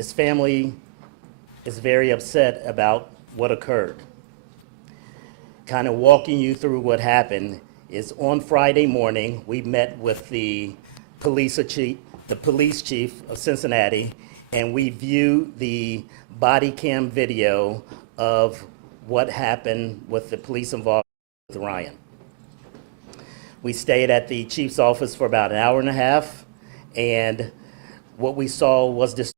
This family is very upset about what occurred. Kind of walking you through what happened is on Friday morning, we met with the police chief of Cincinnati, and we viewed the body cam video of what happened with the police involved with Ryan. We stayed at the chief's office for about an hour and a half, and what we saw was this.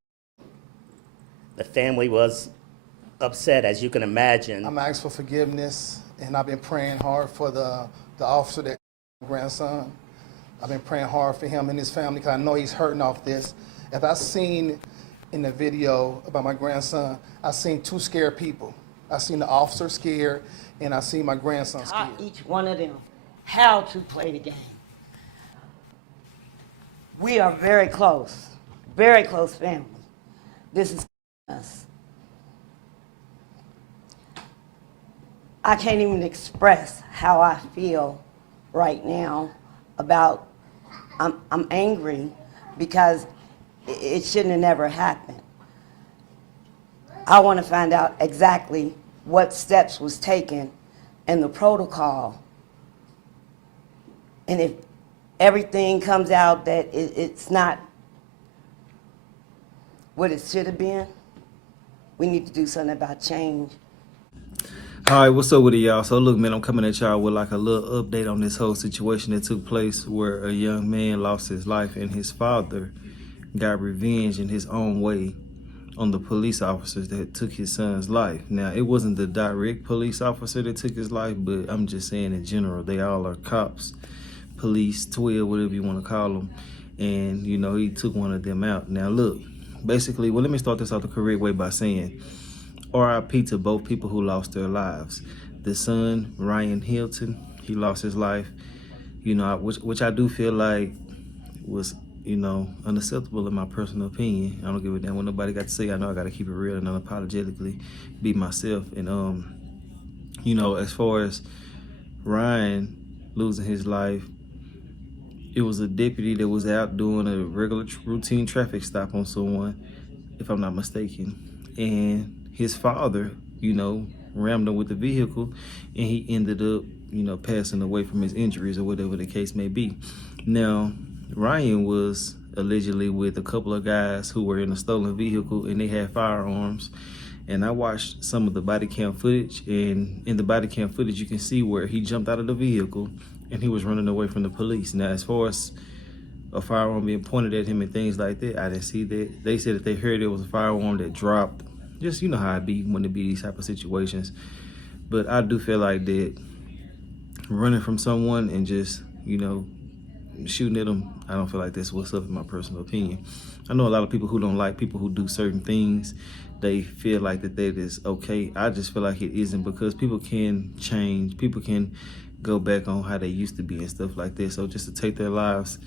The family was upset, as you can imagine. I'm asking for forgiveness, and I've been praying hard for the officer that my grandson. I've been praying hard for him and his family because I know he's hurting off this. As I seen in the video about my grandson, I seen two scared people. I seen the officer scared, and I seen my grandson scared. Taught each one of them how to play the game. We are very close family. This is us. I can't even express how I feel right now about, I'm angry because it shouldn't have never happened. I want to find out exactly what steps was taken and the protocol. And if everything comes out that it's not what it should have been, we need to do something about change. All right, what's up with it, y'all? So look, man, I'm coming at y'all with like a little update on this whole situation that took place where a young man lost his life and his father got revenge in his own way on the police officers that took his son's life. Now, it wasn't the direct police officer that took his life, but I'm just saying in general, they all are cops, police, 12, whatever you want to call them. And, you know, he took one of them out. Now, look, basically, well, let me start this out the correct way by saying RIP to both people who lost their lives. The son, Ryan Hilton, he lost his life, you know, which I do feel like was, you know, unacceptable in my personal opinion. I don't give a damn what nobody got to say. I know I got to keep it real and unapologetically be myself. And, you know, as far as Ryan losing his life, it was a deputy that was out doing a regular routine traffic stop on someone, if I'm not mistaken. And his father, you know, rammed him with the vehicle, and he ended up, you know, passing away from his injuries or whatever the case may be. Now, Ryan was allegedly with a couple of guys who were in a stolen vehicle, and they had firearms. And I watched some of the body cam footage, and in the body cam footage, you can see where he jumped out of the vehicle and he was running away from the police. Now, as far as a firearm being pointed at him and things like that, I didn't see that. They said that they heard there was a firearm that dropped. Just, you know how it be when it be these type of situations. But I do feel like that running from someone and just, you know, shooting at them, I don't feel like that's what's up in my personal opinion. I know a lot of people who don't like people who do certain things. They feel like that is okay. I just feel like it isn't, because people can change. People can go back on how they used to be and stuff like that. So just to take their lives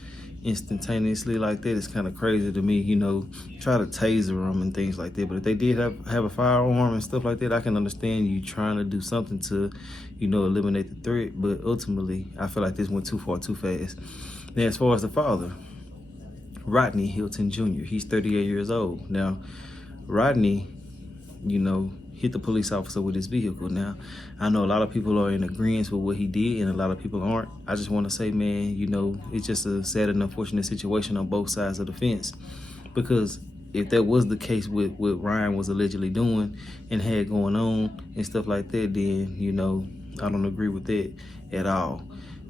instantaneously like that is kind of crazy to me. You know, try to taser them and things like that. But if they did have a firearm and stuff like that, I can understand you trying to do something to, you know, eliminate the threat. But ultimately, I feel like this went too far, too fast. Now, as far as the father, Rodney Hilton Junior, he's 38 years old. Now, Rodney, you know, hit the police officer with his vehicle. Now, I know a lot of people are in agreement with what he did and a lot of people aren't. I just want to say, man, you know, it's just a sad and unfortunate situation on both sides of the fence. Because if that was the case with what Ryan was allegedly doing and had going on and stuff like that, then, you know, I don't agree with that at all.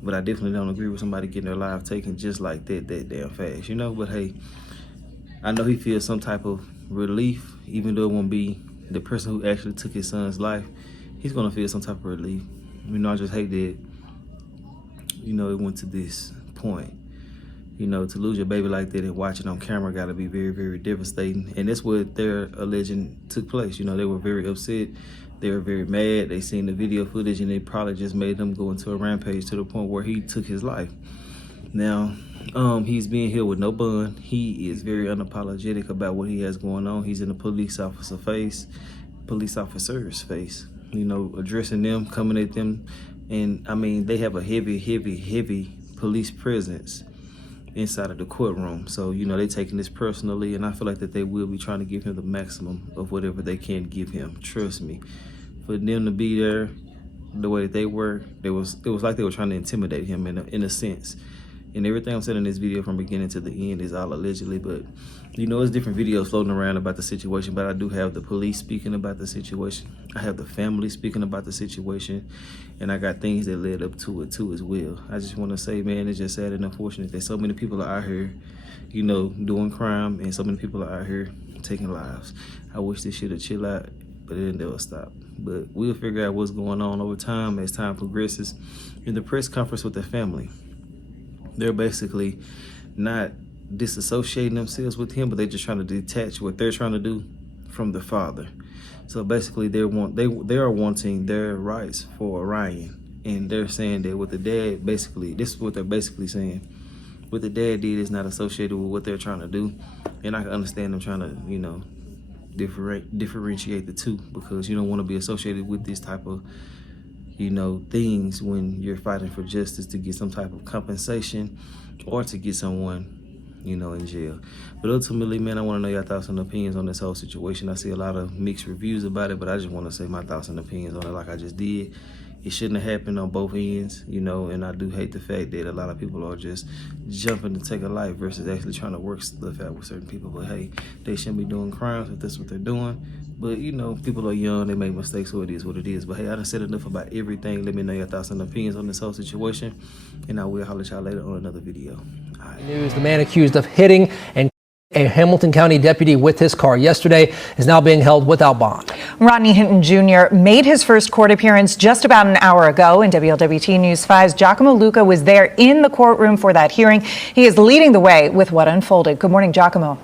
But I definitely don't agree with somebody getting their life taken just like that damn fast, you know? But hey, I know he feels some type of relief, even though it won't be the person who actually took his son's life. He's gonna feel some type of relief. You know, I just hate that, you know, it went to this point. You know, to lose your baby like that and watch it on camera gotta be very, very devastating. And that's what they're alleging took place. You know, they were very upset. They were very mad. They seen the video footage and it probably just made them go into a rampage to the point where he took his life. Now, he's being held with no bond. He is very unapologetic about what he has going on. He's in the police officer's face, you know, addressing them, coming at them. And I mean, they have a heavy police presence. inside of the courtroom. So, you know, they taking this personally, and I feel like that they will be trying to give him the maximum of whatever they can give him. Trust me. For them to be there the way that they were, it was like they were trying to intimidate him in a sense. And everything I'm saying in this video from beginning to the end is all allegedly, but you know, there's different videos floating around about the situation, but I do have the police speaking about the situation. I have the family speaking about the situation, and I got things that led up to it too as well. I just want to say, man, it's just sad and unfortunate that so many people are out here, you know, doing crime, and so many people are out here taking lives. I wish this shit would chill out, but it never stop. But we'll figure out what's going on over time as time progresses. In the press conference with the family, they're basically not disassociating themselves with him, but they're just trying to detach what they're trying to do from the father. So basically they are wanting their rights for Ryan, and they're saying that what the dad basically, this is what they're basically saying, what the dad did is not associated with what they're trying to do. And I can understand them trying to, you know, differentiate the two, because you don't want to be associated with this type of, you know, things when you're fighting for justice to get some type of compensation or to get someone, you know, in jail. But ultimately, man, I want to know your thoughts and opinions on this whole situation. I see a lot of mixed reviews about it, but I just want to say my thoughts and opinions on it like I just did. It shouldn't have happened on both ends, you know, and I do hate the fact that a lot of people are just jumping to take a life versus actually trying to work stuff out with certain people. But hey, they shouldn't be doing crimes if that's what they're doing. But, you know, people are young, they make mistakes, so it is what it is. But hey, I done said enough about everything. Let me know your thoughts and opinions on this whole situation, and I will holler at y'all later on another video. All right. News: the man accused of hitting and a Hamilton County deputy with his car yesterday is now being held without bond. Rodney Hilton Junior made his first court appearance just about an hour ago, and WLWT News 5's Giacomo Luca was there in the courtroom for that hearing. He is leading the way with what unfolded. Good morning, Giacomo.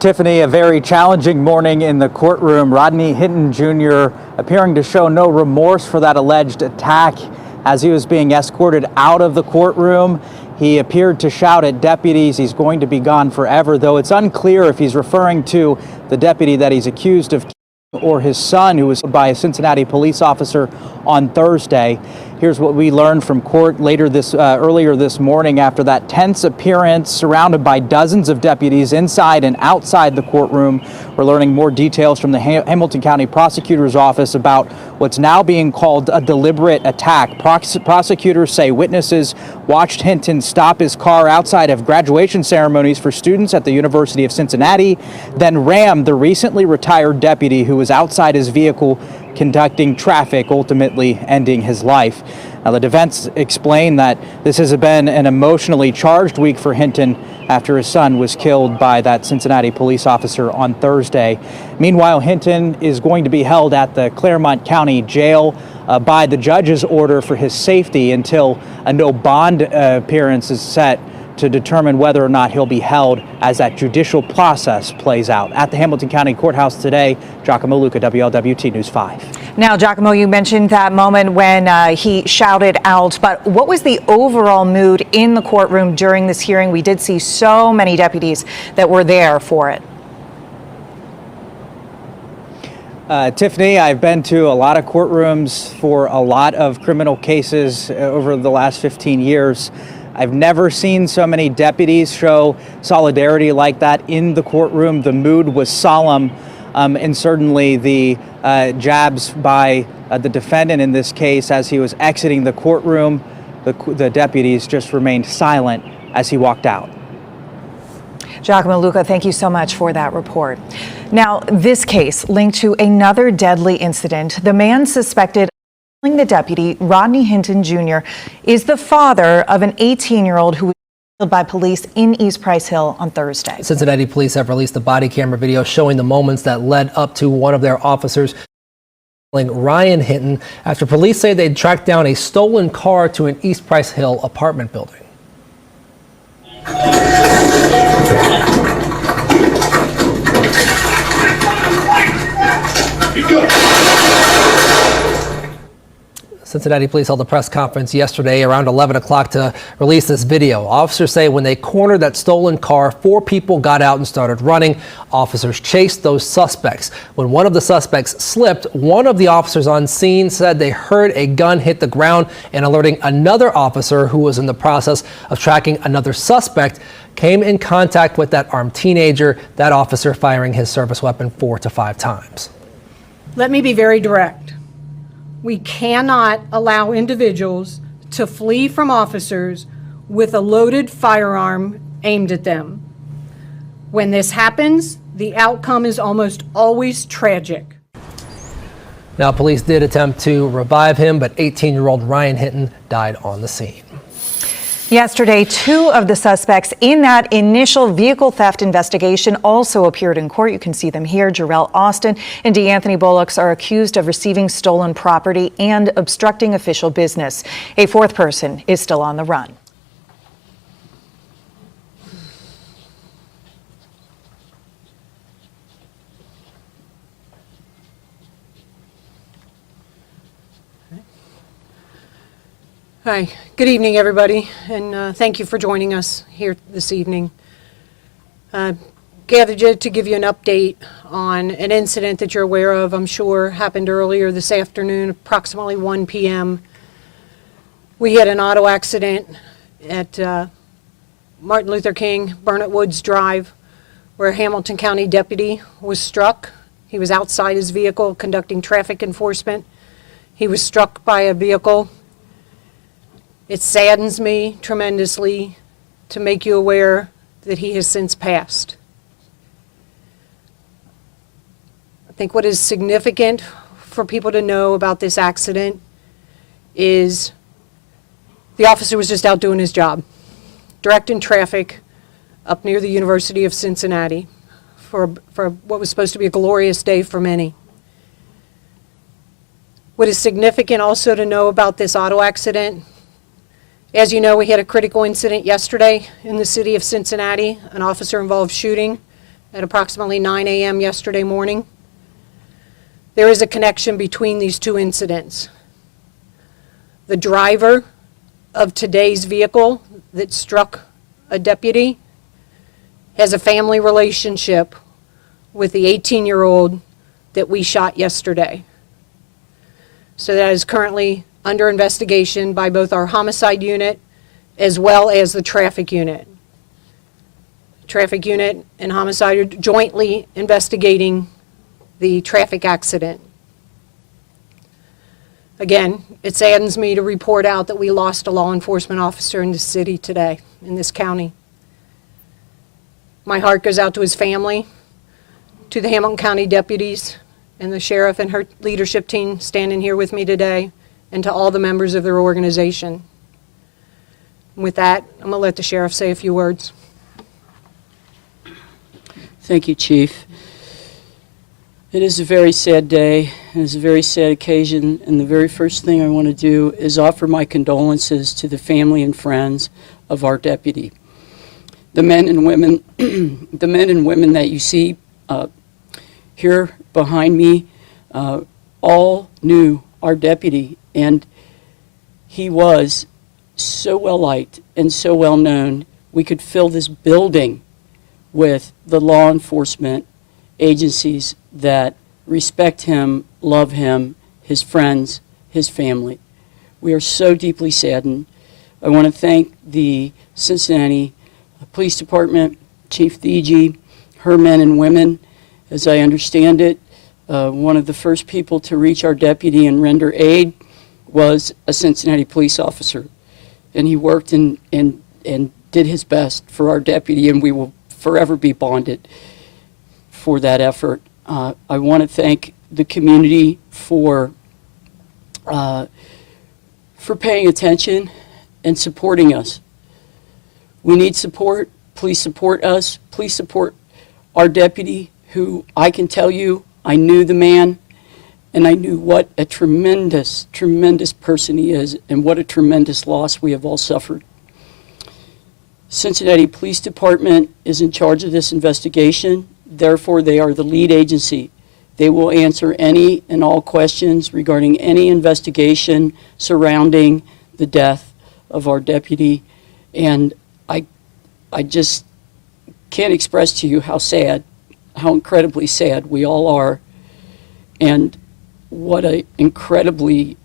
Tiffany, a very challenging morning in the courtroom. Rodney Hilton Jr. appearing to show no remorse for that alleged attack. As he was being escorted out of the courtroom, he appeared to shout at deputies he's going to be gone forever, though it's unclear if he's referring to the deputy that he's accused of or his son, who was killed by a Cincinnati police officer on Thursday. Here's what we learned from court earlier this morning after that tense appearance, surrounded by dozens of deputies inside and outside the courtroom. We're learning more details from the Hamilton County Prosecutor's Office about what's now being called a deliberate attack. Prosecutors say witnesses watched Hinton stop his car outside of graduation ceremonies for students at the University of Cincinnati, then ram the recently retired deputy who was outside his vehicle conducting traffic, ultimately ending his life. Now, the defense explained that this has been an emotionally charged week for Hinton after his son was killed by that Cincinnati police officer on Thursday. Meanwhile, Hinton is going to be held at the Claremont County Jail by the judge's order for his safety until a no bond appearance is set to determine whether or not he'll be held as that judicial process plays out. At the Hamilton County Courthouse today, Giacomo Luca, WLWT News 5. Now, Giacomo, you mentioned that moment when he shouted out, but what was the overall mood in the courtroom during this hearing? We did see so many deputies that were there for it. Tiffany, I've been to a lot of courtrooms for a lot of criminal cases over the last 15 years. I've never seen so many deputies show solidarity like that in the courtroom. The mood was solemn, and certainly the jabs by the defendant in this case as he was exiting the courtroom, the deputies just remained silent as he walked out. Giacomo Luca, thank you so much for that report. Now, this case linked to another deadly incident. The man suspected the deputy, Rodney Hilton Jr., is the father of an 18-year-old who was killed by police in East Price Hill on Thursday. Cincinnati police have released the body camera video showing the moments that led up to one of their officers killing Ryan Hilton after police say they'd tracked down a stolen car to an East Price Hill apartment building. Cincinnati police held a press conference yesterday around 11 o'clock to release this video. Officers say when they cornered that stolen car, 4 people got out and started running. Officers chased those suspects. When one of the suspects slipped, one of the officers on scene said they heard a gun hit the ground, and alerting another officer who was in the process of tracking another suspect came in contact with that armed teenager, that officer firing his service weapon 4 to 5 times. Let me be very direct. We cannot allow individuals to flee from officers with a loaded firearm aimed at them. When this happens, the outcome is almost always tragic. Now, police did attempt to revive him, but 18-year-old Ryan Hinton died on the scene. Yesterday, 2 of the suspects in that initial vehicle theft investigation also appeared in court. You can see them here. Jarrell Austin and DeAnthony Bullocks are accused of receiving stolen property and obstructing official business. A 4th person is still on the run. Hi, good evening, everybody, and thank you for joining us here this evening. Gathered to give you an update on an incident that you're aware of, I'm sure, happened earlier this afternoon, approximately 1 p.m. We had an auto accident at Martin Luther King, Burnett Woods Drive, where a Hamilton County deputy was struck. He was outside his vehicle conducting traffic enforcement. He was struck by a vehicle. It saddens me tremendously to make you aware that he has since passed. I think what is significant for people to know about this accident is the officer was just out doing his job, directing traffic up near the University of Cincinnati for what was supposed to be a glorious day for many. What is significant also to know about this auto accident, as you know, we had a critical incident yesterday in the city of Cincinnati, an officer-involved shooting at approximately 9 a.m. yesterday morning. There is a connection between these 2 incidents. The driver of today's vehicle that struck a deputy has a family relationship with the 18-year-old that we shot yesterday. So that is currently under investigation by both our homicide unit as well as the traffic unit. Traffic unit and homicide are jointly investigating the traffic accident. Again, it saddens me to report out that we lost a law enforcement officer in this city today, in this county. My heart goes out to his family, to the Hamilton County deputies, and the sheriff and her leadership team standing here with me today, and to all the members of their organization. With that, I'm going to let the sheriff say a few words. Thank you, Chief. It is a very sad day, and it's a very sad occasion, and the very first thing I want to do is offer my condolences to the family and friends of our deputy. The men and women, the men and women that you see here behind me, all knew our deputy, and he was so well liked and so well known. We could fill this building with the law enforcement agencies that respect him, love him, his friends, his family. We are so deeply saddened. I want to thank the Cincinnati Police Department, Chief Thege, her men and women. As I understand it, one of the first people to reach our deputy and render aid was a Cincinnati police officer. And he worked and did his best for our deputy, and we will forever be bonded for that effort. I want to thank the community for paying attention and supporting us. We need support. Please support us. Please support our deputy, who I can tell you, I knew the man, and I knew what a tremendous, tremendous person he is, and what a tremendous loss we have all suffered. Cincinnati Police Department is in charge of this investigation. Therefore, they are the lead agency They will answer any and all questions regarding any investigation surrounding the death of our deputy. And I just can't express to you how sad, how incredibly sad we all are, and what an incredibly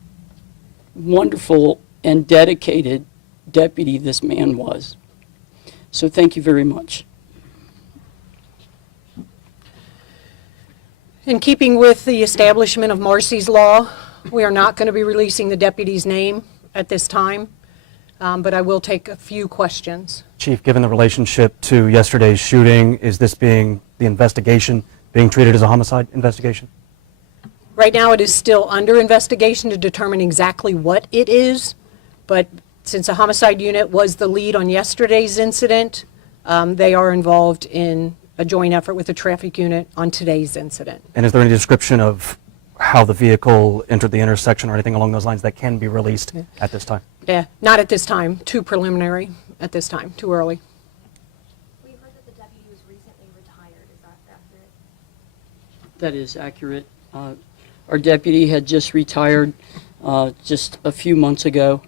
wonderful and dedicated deputy this man was. So thank you very much. In keeping with the establishment of Marcy's Law, we are not going to be releasing the deputy's name at this time, but I will take a few questions. Chief, given the relationship to yesterday's shooting, is this being, the investigation, being treated as a homicide investigation? Right now, it is still under investigation to determine exactly what it is, but since a homicide unit was the lead on yesterday's incident, they are involved in a joint effort with the traffic unit on today's incident. And is there any description of how the vehicle entered the intersection or anything along those lines that can be released at this time? Yeah, not at this time. Too preliminary at this time, too early. We heard that the deputy was recently retired. Is that accurate? That is accurate. Our deputy had just retired just a few months ago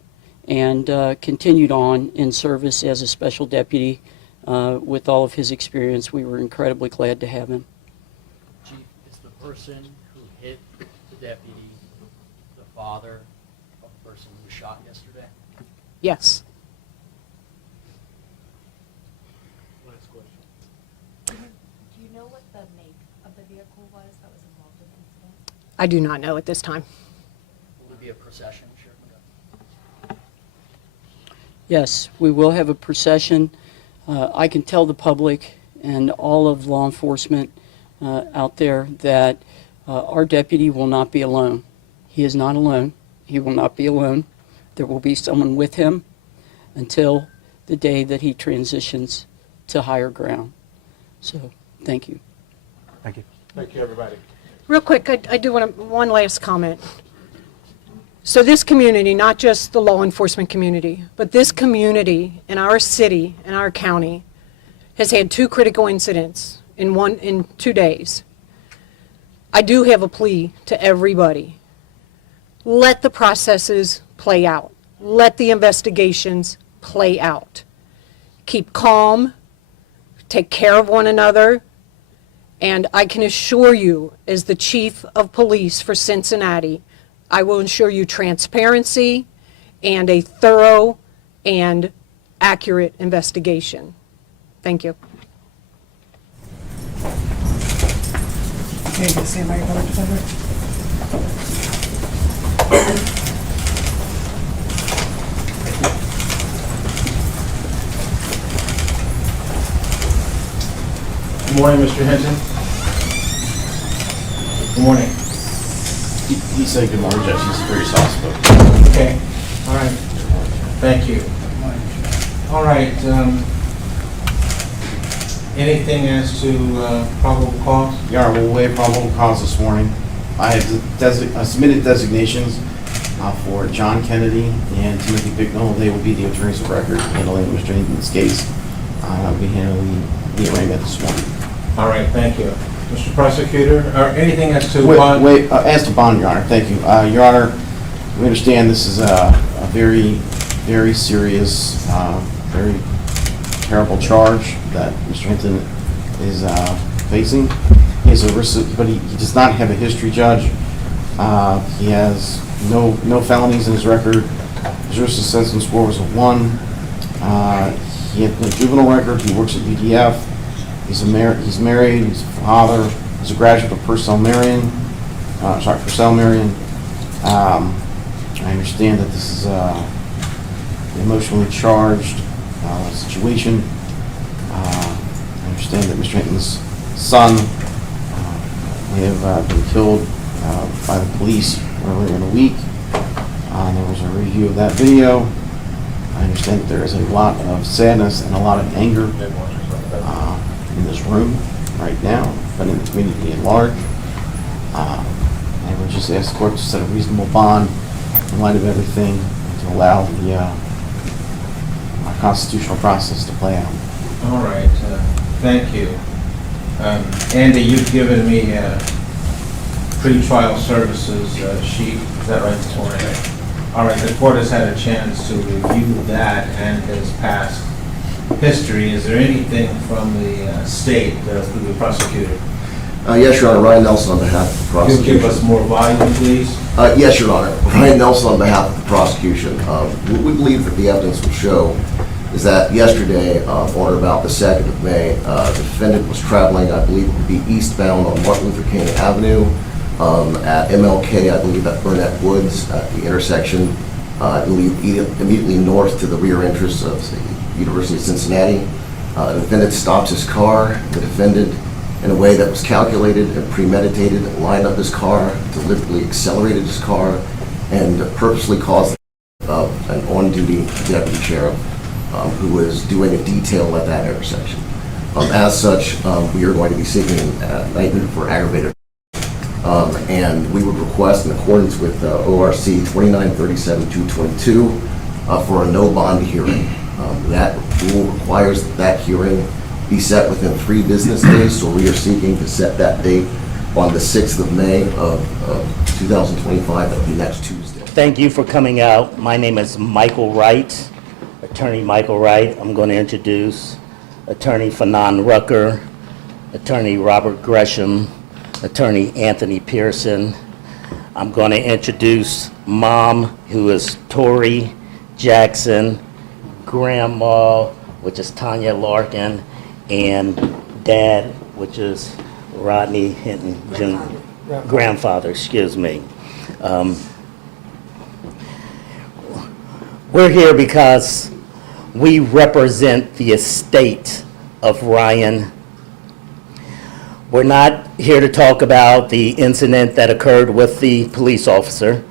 and continued on in service as a special deputy with all of his experience. We were incredibly glad to have him. Chief, is the person who hit the deputy the father of the person who was shot yesterday? Yes. Last question. Do you know what the make of the vehicle was that was involved in the incident? I do not know at this time. Will there be a procession, Sheriff? Yes, we will have a procession. I can tell the public and all of law enforcement out there that our deputy will not be alone. He is not alone. He will not be alone. There will be someone with him until the day that he transitions to higher ground. So, thank you. Thank you. Thank you, everybody. Real quick, I do want one last comment. So this community, not just the law enforcement community, but this community in our city and our county has had 2 critical incidents in 2 days. I do have a plea to everybody. Let the processes play out. Let the investigations play out. Keep calm, take care of one another, and I can assure you, as the chief of police for Cincinnati, I will ensure you transparency and a thorough and accurate investigation. Thank you. Good morning, Mr. Hinton. Good morning. He said good morning, Judge. He's very soft-spoken. Okay, all right. Thank you. All right, anything as to probable cause? Your Honor, we'll waive probable cause this morning. I have submitted designations for John Kennedy and Timothy Bicknell. They will be the attorneys of record handling Mr. Hinton's case. I'll be handling the arraignment this morning. All right, thank you. Mr. Prosecutor, or anything as to bond? As to bond, Your Honor, thank you. Your Honor, we understand this is a very, very serious, very terrible charge that Mr. Hinton is facing. He has a risk, but he does not have a history, Judge. He has no felonies in his record. His risk assessment score was a 1. He had no juvenile record. He works at UDF. He's married. He's a father. He's a graduate of Purcell Marion. I understand that this is an emotionally charged situation. I understand that Mr. Hinton's son may have been killed by the police earlier in the week. There was a review of that video. I understand that there is a lot of sadness and a lot of anger in this room right now, but in the community at large. I would just ask the court to set a reasonable bond in light of everything and to allow the our constitutional process to play out. All right, thank you. Andy, you've given me pretrial services sheet. Is that right, Mr. Moran? All right, the court has had a chance to review that and his past history. Is there anything from the state through the prosecutor? Yes, Your Honor. Ryan Nelson on behalf of the Can you prosecution. give us more volume, please? Yes, Your Honor. Ryan Nelson on behalf of the prosecution. What we believe that the evidence will show is that yesterday, on or about the 2nd of May, the defendant was traveling, I believe it would be eastbound on Martin Luther King Avenue at MLK, I believe at Burnett Woods, at the intersection, I believe immediately north to the rear entrance of the University of Cincinnati. The defendant stops his car. The defendant, in a way that was calculated and premeditated, lined up his car, deliberately accelerated his car, and purposely caused an on-duty deputy sheriff who was doing a detail at that intersection. As such, we are going to be seeking indictment for aggravated, and we would request, in accordance with ORC 2937-222, for a no bond hearing. That rule requires that hearing be set within 3 business days, so we are seeking to set that date on the 6th of May of 2025. That will be next Tuesday. Thank you for coming out. My name is Michael Wright, Attorney Michael Wright. I'm going to introduce Attorney Fanon Rucker, Attorney Robert Gresham, Attorney Anthony Pearson. I'm going to introduce Mom, who is Tori Jackson, Grandma, which is Tanya Larkin, and Dad, which is Rodney Hinton Junior. Grandfather, excuse me. We're here because we represent the estate of Ryan. We're not here to talk about the incident that occurred with the police officer.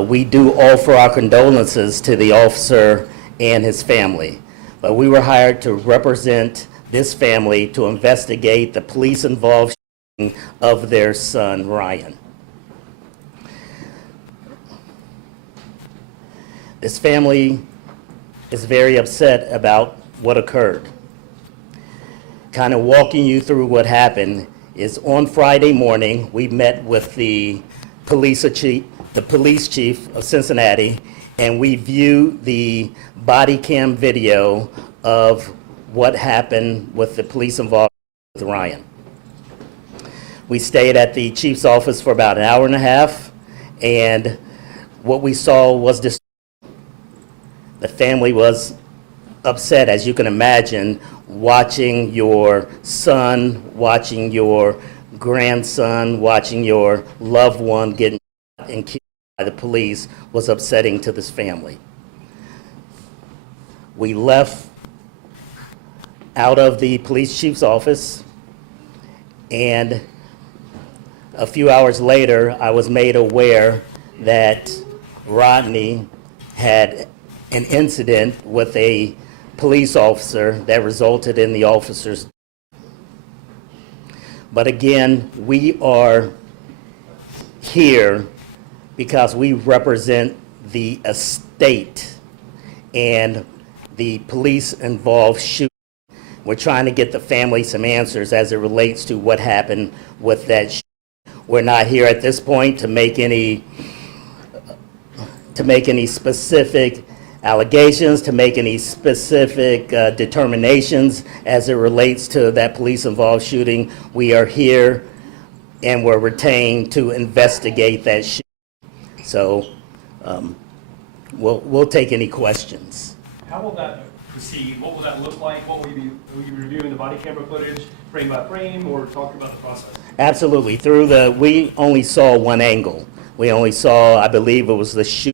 We do offer our condolences to the officer and his family, but we were hired to represent this family to investigate the police-involved shooting of their son, Ryan. This family is very upset about what occurred. Kind of walking you through what happened is on Friday morning, we met with the police chief of Cincinnati, and we viewed the body cam video of what happened with the police involved with Ryan. We stayed at the chief's office for about an hour and a half, and what we saw was this. The family was upset, as you can imagine, watching your son, watching your grandson, watching your loved one getting shot and killed by the police was upsetting to this family. We left out of the police chief's office, and a few hours later, I was made aware that Rodney had an incident with a police officer that resulted in the officer's death. But again, we are here because we represent the estate and the police-involved shooting. We're trying to get the family some answers as it relates to what happened with that shooting. We're not here at this point to make any specific allegations, to make any specific determinations as it relates to that police-involved shooting. We are here and we're retained to investigate that shooting. So we'll take any questions. How will that proceed? What will that look like? Will you be reviewing the body camera footage frame by frame, or talking about the process? Absolutely. We only saw one angle. We only saw, I believe it was the shooter's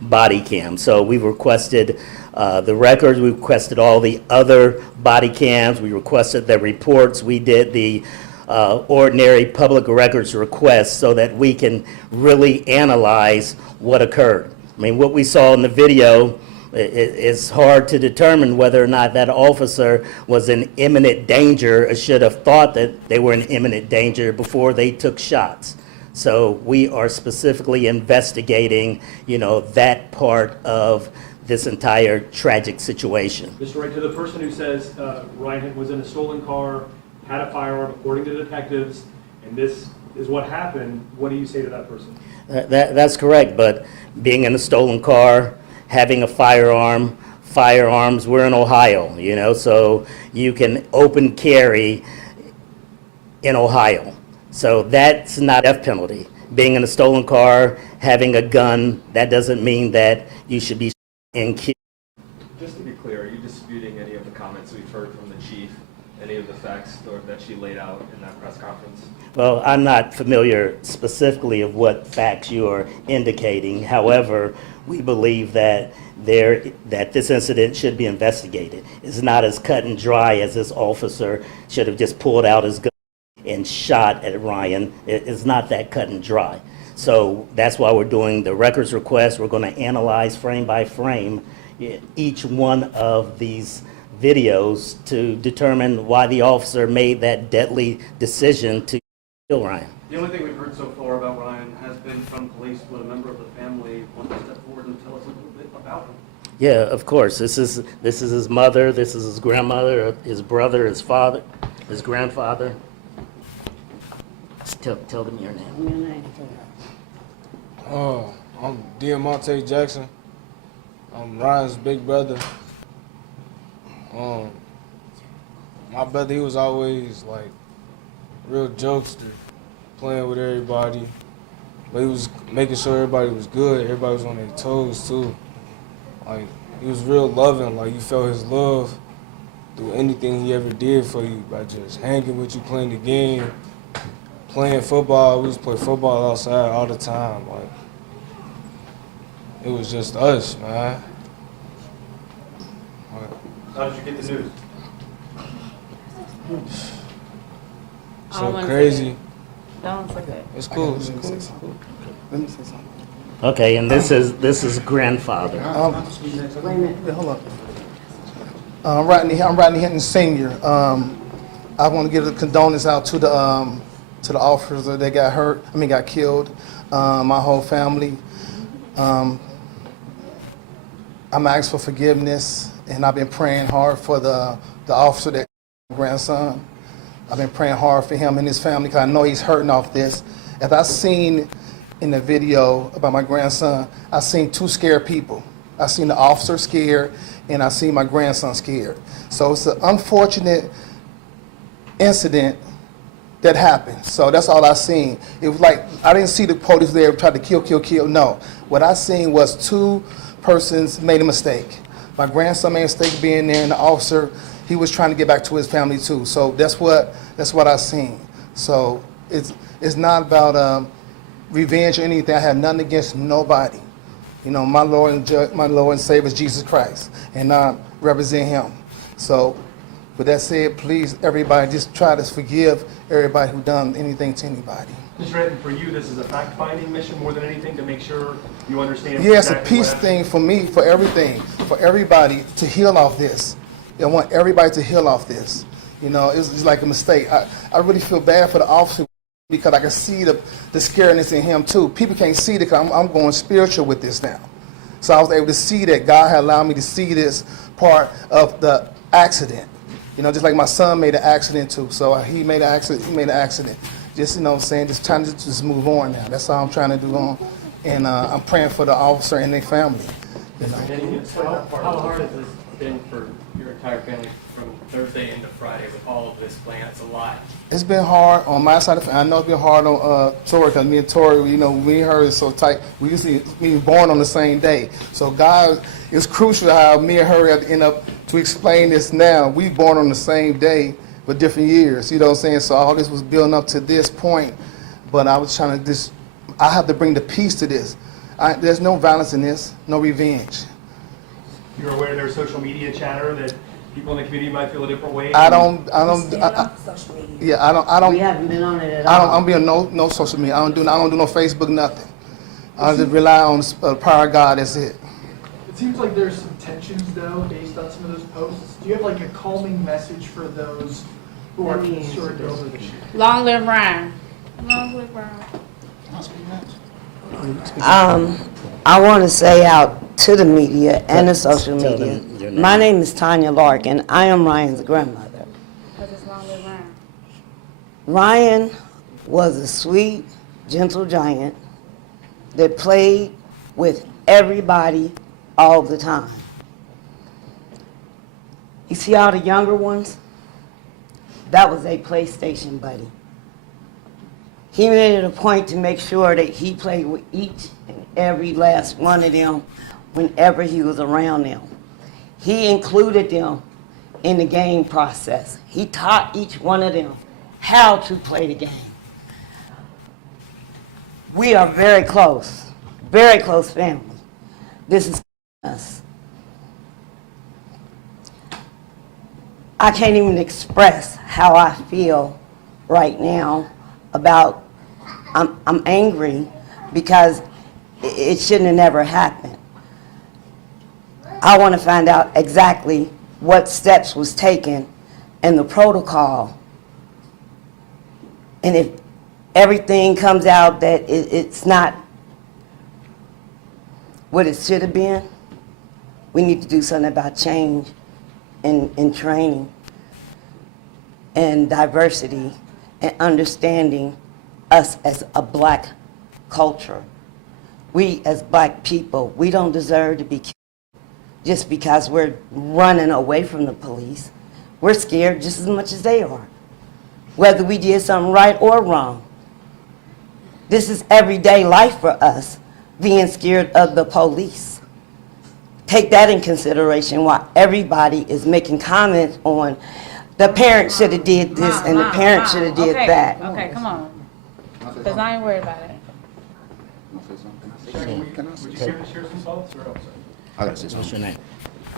body cam. So we requested the records, we requested all the other body cams, we requested the reports, we did the ordinary public records request so that we can really analyze what occurred. I mean, what we saw in the video, it's hard to determine whether or not that officer was in imminent danger or should have thought that they were in imminent danger before they took shots. So we are specifically investigating, that part of this entire tragic situation. Mr. Wright, to the person who says Ryan was in a stolen car, had a firearm according to detectives, and this is what happened, what do you say to that person? That's correct, but being in a stolen car, having a firearms, we're in Ohio, you know, so you can open carry in Ohio. So that's not a death penalty. Being in a stolen car, having a gun, that doesn't mean that you should be in killed. Just to be clear, are you disputing any of the comments we've heard from the chief, any of the facts that she laid out in that press conference? Well, I'm not familiar specifically of what facts you are indicating. However, we believe that this incident should be investigated. It's not as cut and dry as this officer should have just pulled out his gun and shot at Ryan. It's not that cut and dry. So that's why we're doing the records request. We're going to analyze frame by frame each one of these videos to determine why the officer made that deadly decision to kill Ryan. The only thing we've heard so far about Ryan has been from police, but a member of the family wants to step forward and tell us a little bit about him. Yeah, of course. This is his mother, this is his grandmother, his brother, his father, his grandfather. Just tell them your name. I'm Diamante Jackson. I'm Ryan's big brother. My brother, he was always like real jokester, playing with everybody. But he was making sure everybody was good. Everybody was on their toes too. Like, he was real loving. Like, you felt his love through anything he ever did for you by just hanging with you, playing the game, playing football. We used to play football outside all the time. Like, it was just us, man. How did you get the news? So crazy. Don't say that. It's cool. It's cool. Let me say something. Okay, and this is grandfather. Hold up. I'm Rodney Hilton Senior. I want to give a condolence out to the officers that got killed. My whole family. I'm asking for forgiveness, and I've been praying hard for the officer that my grandson. I've been praying hard for him and his family because I know he's hurting off this. As I seen in the video about my grandson, I seen two scared people. I seen the officer scared, and I seen my grandson scared. So it's an unfortunate incident that happened. So that's all I seen. It was like, I didn't see the police there try to kill. No. What I seen was two persons made a mistake. My grandson made a mistake being there, and the officer, he was trying to get back to his family too. So that's what I seen. So it's not about revenge or anything. I have nothing against nobody. You know, my Lord and Savior is Jesus Christ, and I represent Him. So, with that said, please, everybody, just try to forgive everybody who done anything to anybody. Mr. Hilton, for you, this is a fact-finding mission more than anything to make sure you understand. Yeah, it's a exactly peace thing for me, for everything, for everybody to heal off this. I want everybody to heal off this. You know, it's like a mistake. I really feel bad for the officer because I can see the scaredness in him too. People can't see it because I'm going spiritual with this now. So I was able to see that God had allowed me to see this part of the accident. You know, just like my son made an accident too. So he made an accident. Just, you know what I'm saying, just trying to just move on now. That's all I'm trying to do on. And I'm praying for the officer and their family. You know. How hard has this been for your entire family from Thursday into Friday with all of this playing? It's a lot. It's been hard on my side of the family. I know it's been hard on Tori, because me and Tori, you know, we and her is so tight. We usually be born on the same day. So God, it's crucial how me and her have to end up to explain this now. We born on the same day, but different years. You know what I'm saying? So all this was building up to this point. But I was trying to I have to bring the peace to this. There's no violence in this, no revenge. You're aware there's social media chatter that people in the community might feel a different way? We haven't been on it at all. I'm being no social media. I don't do no Facebook, nothing. I just rely on the power of God. That's it. It seems like there's some tensions though, based on some of those posts. Do you have like a calming message for those who are concerned over the shooting? Long live Ryan. Long live Ryan. I want to say out to the media and the social media, my name is Tanya Larkin. I am Ryan's grandmother. Ryan was a sweet, gentle giant that played with everybody all the time. You see all the younger ones? That was a PlayStation buddy. He made it a point to make sure that he played with each and every last one of them whenever he was around them. He included them in the game process. He taught each one of them how to play the game. We are very close family. This is us. I can't even express how I feel right now about, I'm angry because it shouldn't have never happened. I want to find out exactly what steps was taken and the protocol. And if everything comes out that it's not what it should have been, we need to do something about change in training and diversity and understanding us as a black culture. We as black people, we don't deserve to be killed just because we're running away from the police. We're scared just as much as they are, whether we did something right or wrong. This is everyday life for us, being scared of the police. Take that in consideration while everybody is making comments on the parent should have did this and the parent should have did that. Okay, come on. Because I ain't worried about it. Would you share some thoughts or else? What's your name?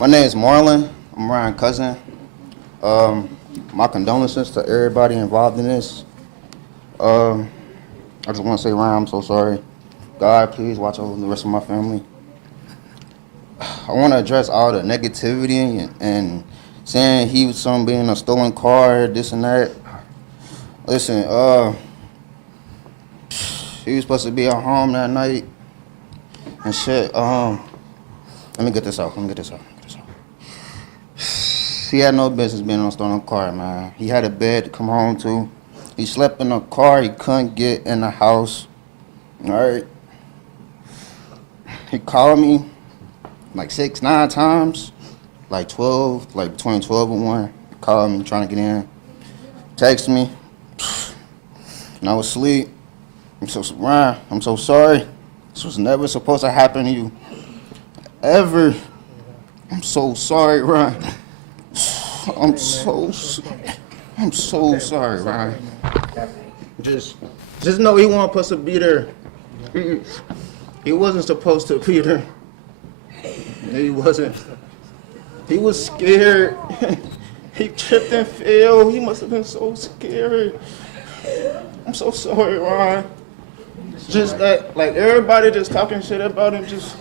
My name is Marlon. I'm Ryan's cousin. My condolences to everybody involved in this. I just want to say, Ryan, I'm so sorry. God, please watch over the rest of my family. I want to address all the negativity and saying he was being a stolen car, this and that. Listen, he was supposed to be at home that night and shit. Let me get this out. He had no business being in a stolen car, man. He had a bed to come home to. He slept in a car. He couldn't get in the house. All right. He called me like 6-9 times, like between 12 and 1. He called me trying to get in. Texted me. And I was asleep. Ryan, I'm so sorry. This was never supposed to happen to you. Ever. I'm so sorry, Ryan. I'm so sorry, Ryan. Just know he wasn't supposed to be there. He wasn't supposed to be there. He wasn't. He was scared. He tripped and fell. He must have been so scared. I'm so sorry, Ryan. Just that, like everybody just talking shit about him. Just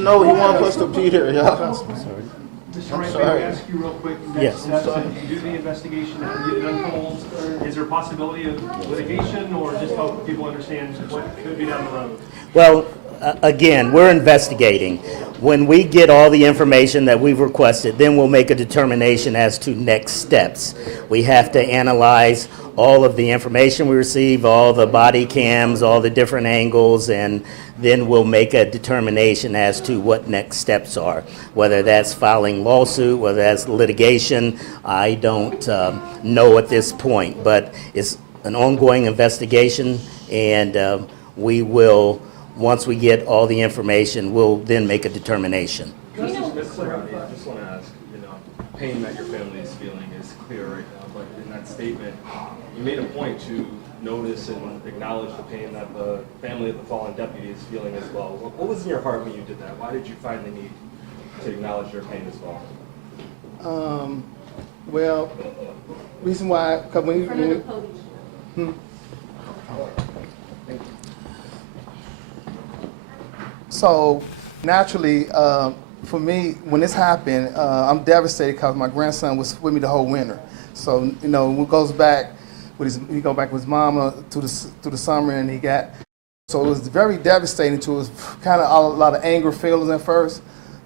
know he wasn't supposed to be there, y'all. Mr. Wright, may I ask you real quick? Yes. Do the investigation and it unfolds. Is there a possibility of litigation, or just help people understand what could be down the road? Well, again, we're investigating. When we get all the information that we've requested, then we'll make a determination as to next steps. We have to analyze all of the information we receive, all the body cams, all the different angles, and then we'll make a determination as to what next steps are. Whether that's filing lawsuit, whether that's litigation, I don't know at this point, but it's an ongoing investigation, and we will, once we get all the information, we'll then make a determination. I just want to ask, pain that your family is feeling is clear right now, but in that statement, you made a point to notice and acknowledge the pain that the family of the fallen deputy is feeling as well. What was in your heart when you did that? Why did you find the need to acknowledge your pain as well? Well, reason why, because so naturally, for me, when this happened, I'm devastated because my grandson was with me the whole winter. So when he goes back with his mama through the summer, and so it was very devastating to us. Kind of a lot of anger, feelings at first,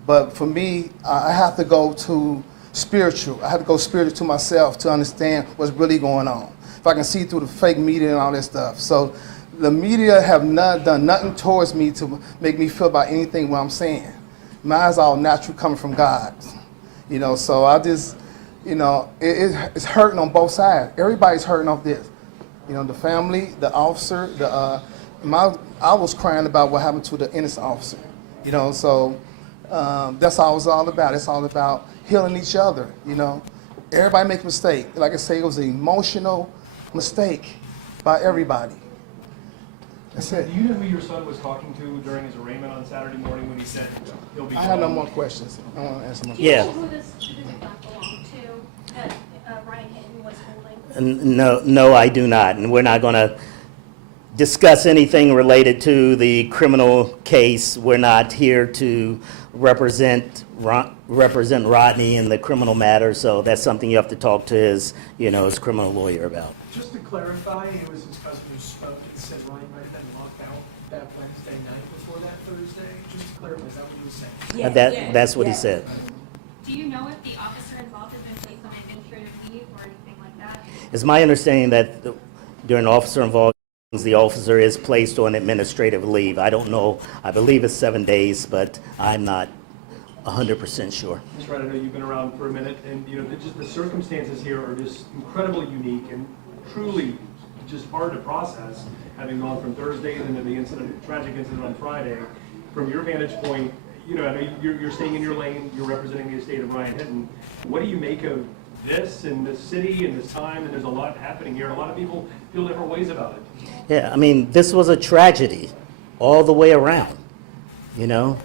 but for me, I have to go to spiritual. I have to go spiritual to myself to understand what's really going on. if I can see through the fake media and all this stuff. So the media have not done nothing towards me to make me feel about anything what I'm saying. Mine's all natural coming from God. You know, so I just, you know, it's hurting on both sides. Everybody's hurting off this. You know, the family, the officer, I was crying about what happened to the innocent officer. You know, so that's all it's all about. It's all about healing each other, you know. Everybody makes mistakes. Like I say, it was an emotional mistake by everybody. That's it. Do you know who your son was talking to during his arraignment on Saturday morning when he said he'll be I have no gone? more questions. I want to answer more Yeah. Who does that belong to, that Ryan Hilton was holding? No, I do not, and we're not going to discuss anything related to the criminal case. We're not here to represent Rodney in the criminal matter, so that's something you have to talk to his criminal lawyer about. Just to clarify, it was his cousin who spoke and said Ryan might have been locked out that Wednesday night before that Thursday. Just to clarify, is that what you were saying? That's what he said. Do you know if the officer involved has been placed on administrative leave or anything like that? It's my understanding that during officer involved, the officer is placed on administrative leave. I don't know. I believe it's 7 days, but I'm not 100% sure. Mr. Wright, I know you've been around for a minute, and just the circumstances here are just incredibly unique and truly just hard to process, having gone from Thursday and into the tragic incident on Friday. From your vantage point, I know you're staying in your lane, you're representing the estate of Ryan Hilton. What do you make of this and this city and this time? And there's a lot happening here. A lot of people feel different ways about it. Yeah, I mean, this was a tragedy all the way around.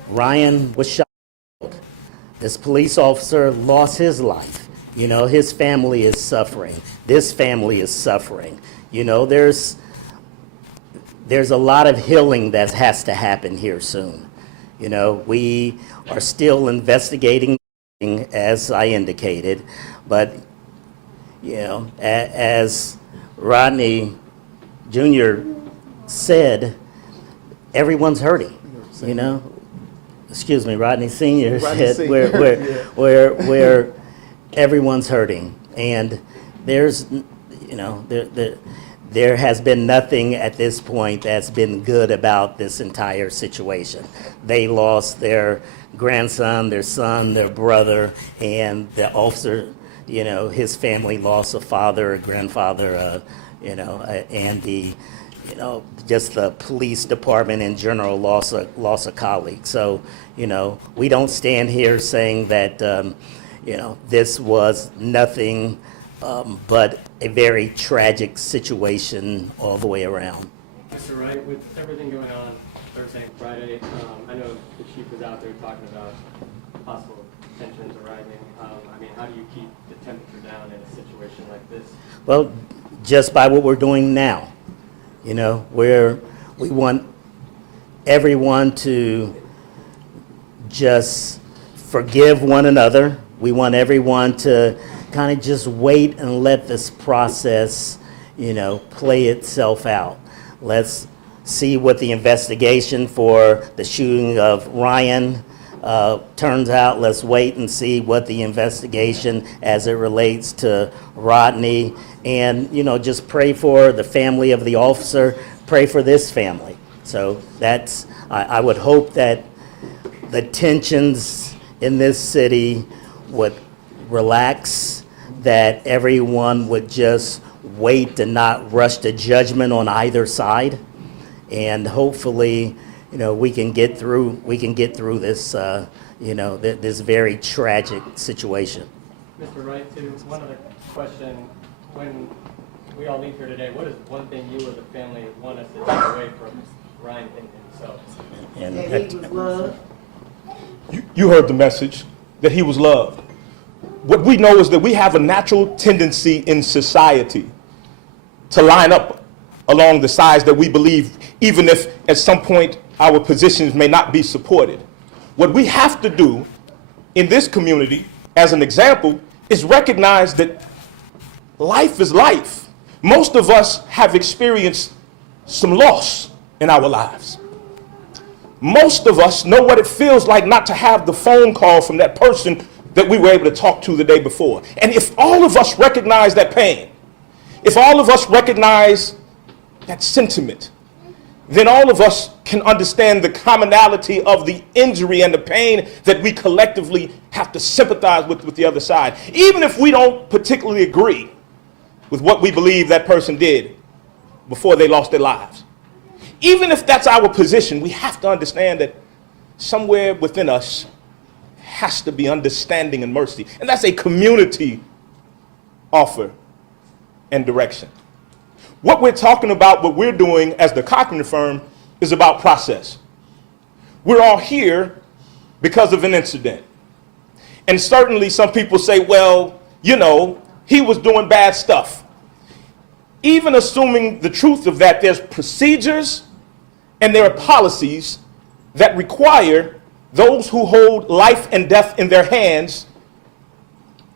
Ryan was shot. This police officer lost his life. His family is suffering. This family is suffering. There's a lot of healing that has to happen here soon. We are still investigating, as I indicated, but, as Rodney Junior said, everyone's hurting, Excuse me, Rodney Senior said where everyone's hurting, and there's, there has been nothing at this point that's been good about this entire situation. They lost their grandson, their son, their brother, and the officer, his family lost a father, a grandfather, and just the police department in general lost a colleague. So, we don't stand here saying that, this was nothing but a very tragic situation all the way around. Mr. Wright, with everything going on Thursday and Friday, I know the chief was out there talking about possible tensions arising. How do you keep the temperature down in a situation like this? Well, just by what we're doing now. We want everyone to just forgive one another. We want everyone to kind of just wait and let this process, play itself out. Let's see what the investigation for the shooting of Ryan turns out. Let's wait and see what the investigation as it relates to Rodney, and just pray for the family of the officer, pray for this family. So that's, I would hope that the tensions in this city would relax, that everyone would just wait and not rush to judgment on either side, and hopefully we can get through this this very tragic situation. Mr. Wright, too, one other question. When we all leave here today, what is one thing you or the family want us to take away from Ryan himself? That he was loved. You heard the message, that he was loved. What we know is that we have a natural tendency in society to line up along the sides that we believe, even if at some point our positions may not be supported. What we have to do in this community, as an example, is recognize that life is life. Most of us have experienced some loss in our lives. Most of us know what it feels like not to have the phone call from that person that we were able to talk to the day before. And if all of us recognize that pain, If all of us recognize that sentiment, then all of us can understand the commonality of the injury and the pain that we collectively have to sympathize with the other side. Even if we don't particularly agree with what we believe that person did before they lost their lives. Even if that's our position, we have to understand that somewhere within us has to be understanding and mercy. And that's a community offer and direction. What we're talking about, what we're doing as the Courtroom firm, is about process. We're all here because of an incident. And certainly some people say, well, you know, he was doing bad stuff. Even assuming the truth of that, there's procedures and there are policies that require those who hold life and death in their hands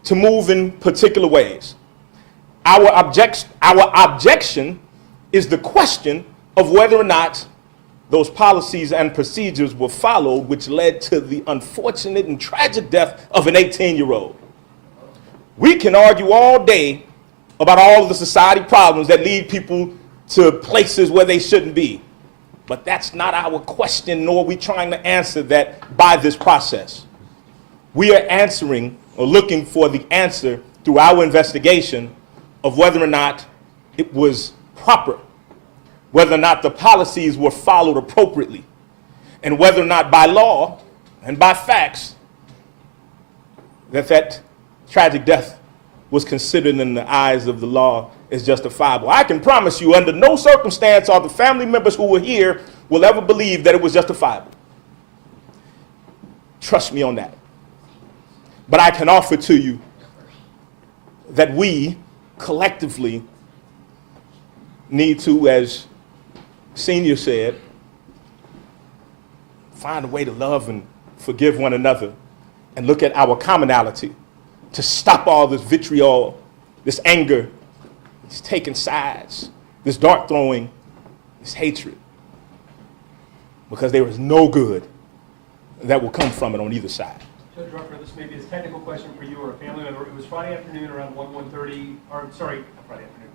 to move in particular ways. Our objection is the question of whether or not those policies and procedures were followed, which led to the unfortunate and tragic death of an 18-year-old. We can argue all day about all of the society problems that lead people to places where they shouldn't be. But that's not our question, nor are we trying to answer that by this process. We are answering or looking for the answer through our investigation of whether or not it was proper, whether or not the policies were followed appropriately, and whether or not by law and by facts that tragic death was considered in the eyes of the law as justifiable. I can promise you, under no circumstance are the family members who were here will ever believe that it was justifiable. Trust me on that. But I can offer to you that we collectively need to, as Senior said, find a way to love and forgive one another and look at our commonality to stop all this vitriol, this anger, this taking sides, this dart throwing, this hatred. Because there is no good that will come from it on either side. Judge Rucker, this may be a technical question for you or a family member. It was Friday afternoon around 1:30, or sorry, not Friday afternoon,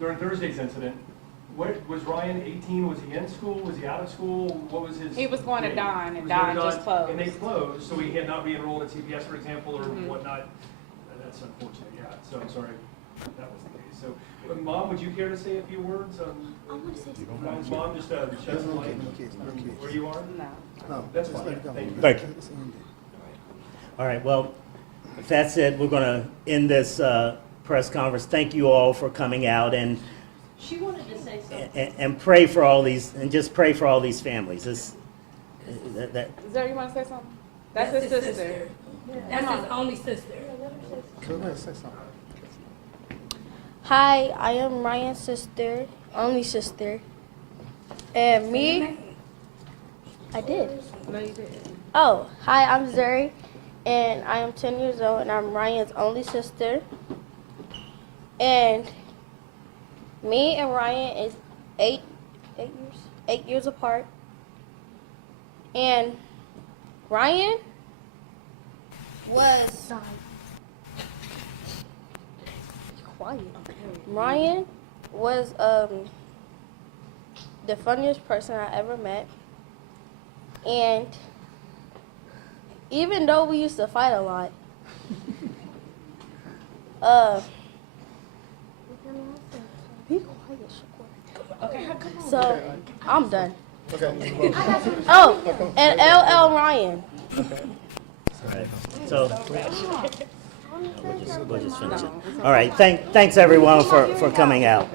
during Thursday's incident. What, was Ryan 18? Was he in school? Was he out of school? What was his? He was going to Don, and Was Don going to just closed. And they closed, so he had not re-enrolled at CPS, for example, or whatnot. That's unfortunate, yeah. So I'm sorry that was the case. So, Mom, would you care to say a few words on Mom, just shed some light where you are? No. That's fine. Thank you. Thank you. All right, well, if that's it, we're going to end this press conference. Thank you all for coming out, and She wanted to say something. and pray for all these, and just pray for all these families. That Zara, you want to say something? That's his sister. That's his only sister. Go ahead, say something. Hi, I am Ryan's sister, only sister. And me, I did. No, you didn't. Oh, hi, I'm Zuri, and I am 10 years old, and I'm Ryan's only sister. And me and Ryan is 8 years apart. And Ryan was quiet. Ryan was the funniest person I ever met. And even though we used to fight a lot, be quiet, Shakur. Okay, come on. So, I'm done. Okay. Oh, and LL Ryan. all right. So we'll just finish it. All right. Thanks everyone for coming out.